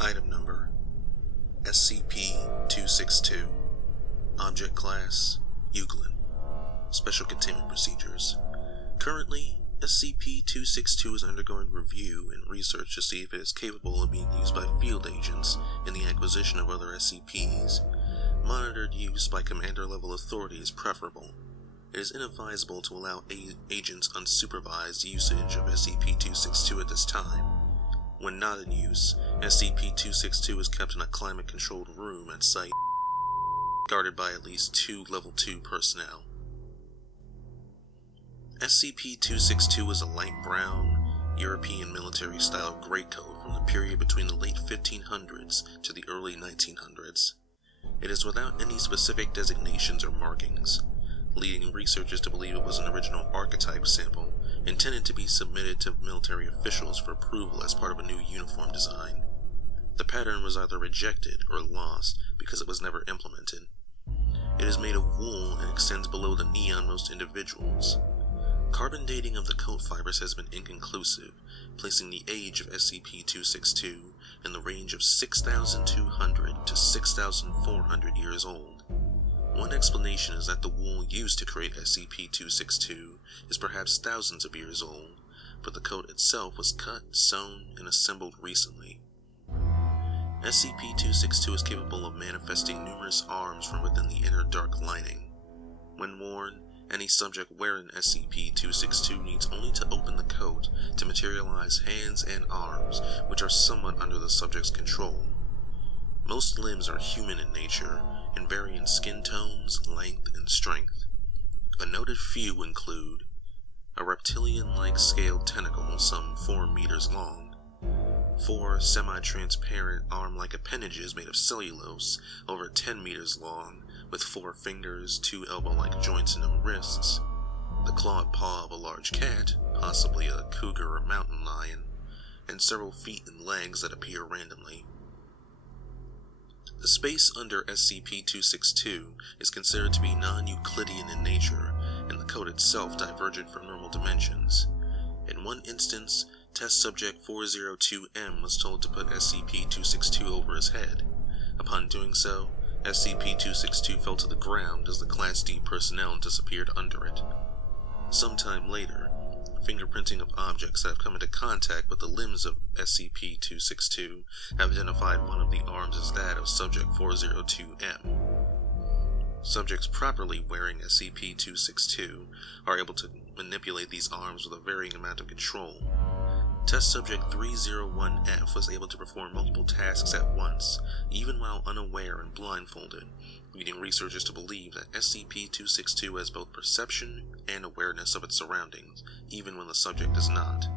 Item number SCP-262. Object Class Euclid. Special Containment Procedures. Currently, SCP-262 is undergoing review and research to see if it is capable of being used by field agents in the acquisition of other SCPs. Monitored use by commander-level authority is preferable. It is inadvisable to allow agents unsupervised usage of SCP-262 at this time. When not in use, SCP-262 is kept in a climate-controlled room at site, guarded by at least 2 Level 2 personnel. SCP-262 is a light brown, European military-style greatcoat from the period between the late 1500s to the early 1900s. It is without any specific designations or markings, leading researchers to believe it was an original archetype sample intended to be submitted to military officials for approval as part of a new uniform design. The pattern was either rejected or lost because it was never implemented. It is made of wool and extends below the knee on most individuals. Carbon dating of the coat fibers has been inconclusive, placing the age of SCP-262 in the range of 6,200 to 6,400 years old. One explanation is that the wool used to create SCP-262 is perhaps thousands of years old, but the coat itself was cut, sewn, and assembled recently. SCP-262 is capable of manifesting numerous arms from within the inner dark lining. When worn, any subject wearing SCP-262 needs only to open the coat to materialize hands and arms, which are somewhat under the subject's control. Most limbs are human in nature, and vary in skin tones, length, and strength. A noted few include a reptilian-like scaled tentacle some 4 meters long, 4 semi-transparent arm-like appendages made of cellulose over 10 meters long, with 4 fingers, 2 elbow-like joints and no wrists, the clawed paw of a large cat, possibly a cougar or mountain lion, and several feet and legs that appear randomly. The space under SCP-262 is considered to be non-Euclidean in nature, and the coat itself divergent from normal dimensions. In one instance, Test Subject 402M was told to put SCP-262 over his head. Upon doing so, SCP-262 fell to the ground as the Class D personnel disappeared under it. Sometime later, fingerprinting of objects that have come into contact with the limbs of SCP-262 have identified one of the arms as that of Subject 402M. Subjects properly wearing SCP-262 are able to manipulate these arms with a varying amount of control. Test Subject 301F was able to perform multiple tasks at once, even while unaware and blindfolded, leading researchers to believe that SCP-262 has both perception and awareness of its surroundings, even when the subject does not.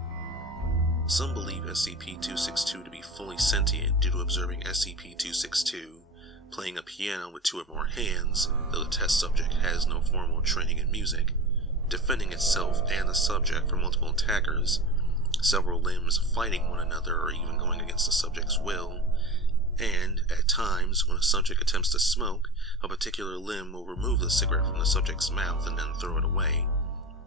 Some believe SCP-262 to be fully sentient due to observing SCP-262 playing a piano with 2 or more hands, though the test subject has no formal training in music, defending itself and the subject from multiple attackers, several limbs fighting one another or even going against the subject's will, and, at times, when a subject attempts to smoke, a particular limb will remove the cigarette from the subject's mouth and then throw it away.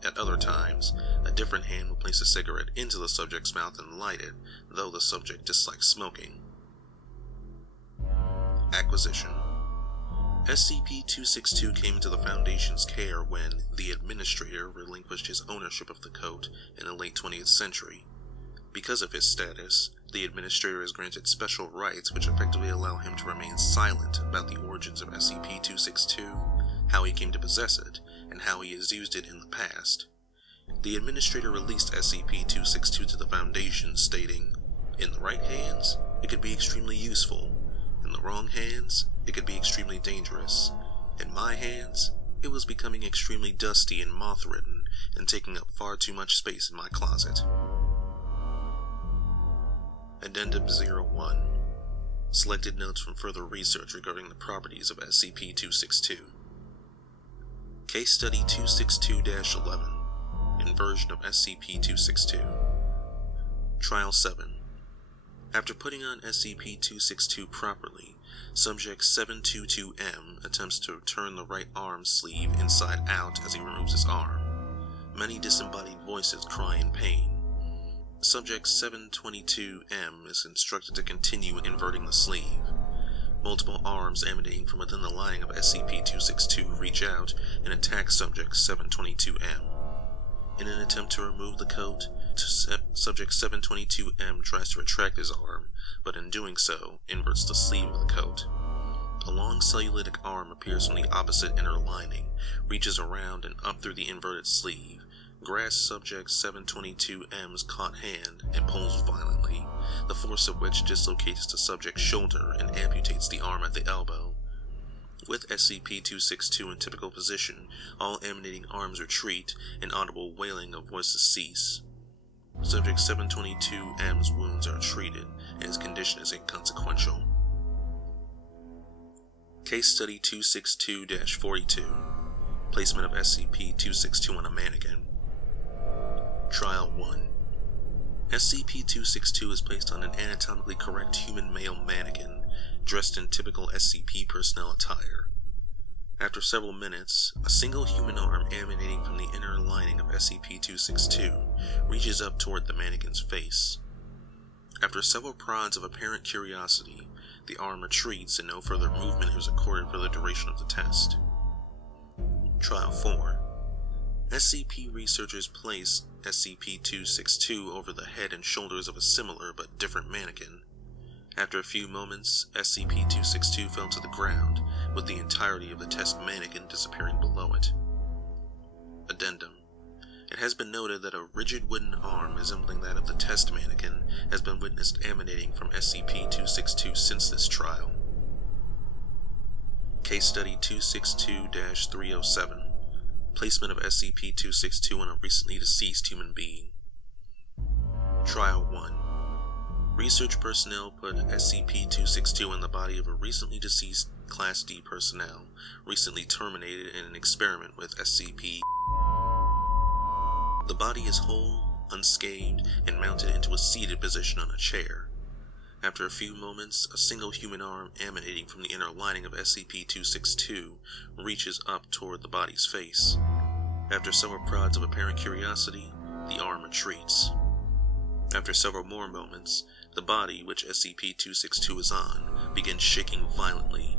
At other times, a different hand will place a cigarette into the subject's mouth and light it, though the subject dislikes smoking. Acquisition. SCP-262 came into the Foundation's care when the Administrator relinquished his ownership of the coat in the late 20th century. Because of his status, the Administrator is granted special rights which effectively allow him to remain silent about the origins of SCP-262, how he came to possess it, and how he has used it in the past. The Administrator released SCP-262 to the Foundation, stating, "In the right hands, it could be extremely useful. In the wrong hands, it could be extremely dangerous. In my hands, it was becoming extremely dusty and moth-ridden and taking up far too much space in my closet." Addendum 01. Selected notes from further research regarding the properties of SCP-262. Case Study 262-11. Inversion of SCP-262. Trial 7. After putting on SCP-262 properly, Subject 722M attempts to turn the right arm sleeve inside out as he removes his arm. Many disembodied voices cry in pain. Subject 722M is instructed to continue inverting the sleeve. Multiple arms emanating from within the lining of SCP-262 reach out and attack Subject 722M. In an attempt to remove the coat, Subject 722M tries to retract his arm, but in doing so, inverts the sleeve of the coat. A long cellulitic arm appears from the opposite inner lining, reaches around and up through the inverted sleeve, grasps Subject 722M's caught hand, and pulls violently, the force of which dislocates the subject's shoulder and amputates the arm at the elbow. With SCP-262 in typical position, all emanating arms retreat, and audible wailing of voices cease. Subject 722M's wounds are treated, and his condition is inconsequential. Case Study 262-42. Placement of SCP-262 on a mannequin. Trial 1. SCP-262 is placed on an anatomically correct human male mannequin, dressed in typical SCP personnel attire. After several minutes, a single human arm emanating from the inner lining of SCP-262 reaches up toward the mannequin's face. After several prods of apparent curiosity, the arm retreats and no further movement is recorded for the duration of the test. Trial 4. SCP researchers place SCP-262 over the head and shoulders of a similar but different mannequin. After a few moments, SCP-262 fell to the ground, with the entirety of the test mannequin disappearing below it. Addendum. It has been noted that a rigid wooden arm resembling that of the test mannequin has been witnessed emanating from SCP-262 since this trial. Case Study 262-307. Placement of SCP-262 on a recently deceased human being. Trial 1. Research personnel put SCP-262 in the body of a recently deceased Class D personnel, recently terminated in an experiment with SCP. The body is whole, unscathed, and mounted into a seated position on a chair. After a few moments, a single human arm emanating from the inner lining of SCP-262 reaches up toward the body's face. After several prods of apparent curiosity, the arm retreats. After several more moments, the body, which SCP-262 is on, begins shaking violently.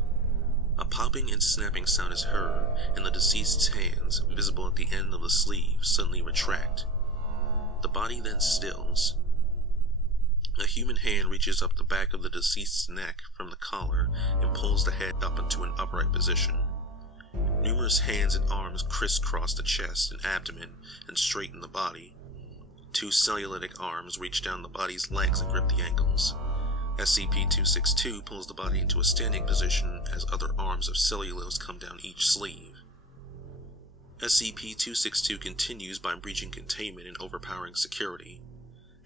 A popping and snapping sound is heard, and the deceased's hands, visible at the end of the sleeve, suddenly retract. The body then stills. A human hand reaches up the back of the deceased's neck from the collar and pulls the head up into an upright position. Numerous hands and arms crisscross the chest and abdomen and straighten the body. Two cellulitic arms reach down the body's legs and grip the ankles. SCP-262 pulls the body into a standing position as other arms of cellulose come down each sleeve. SCP-262 continues by breaching containment and overpowering security.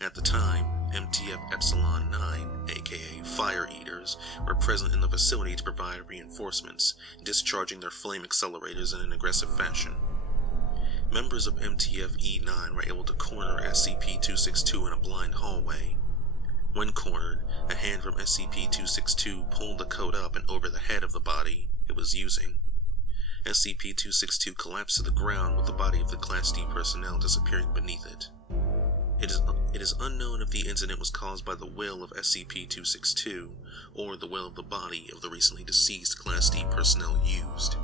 At the time, MTF Epsilon 9, aka Fire Eaters, were present in the facility to provide reinforcements, discharging their flame accelerators in an aggressive fashion. Members of MTF E9 were able to corner SCP-262 in a blind hallway. When cornered, a hand from SCP-262 pulled the coat up and over the head of the body it was using. SCP-262 collapsed to the ground with the body of the Class D personnel disappearing beneath it. It is unknown if the incident was caused by the will of SCP-262 or the will of the body of the recently deceased Class D personnel used.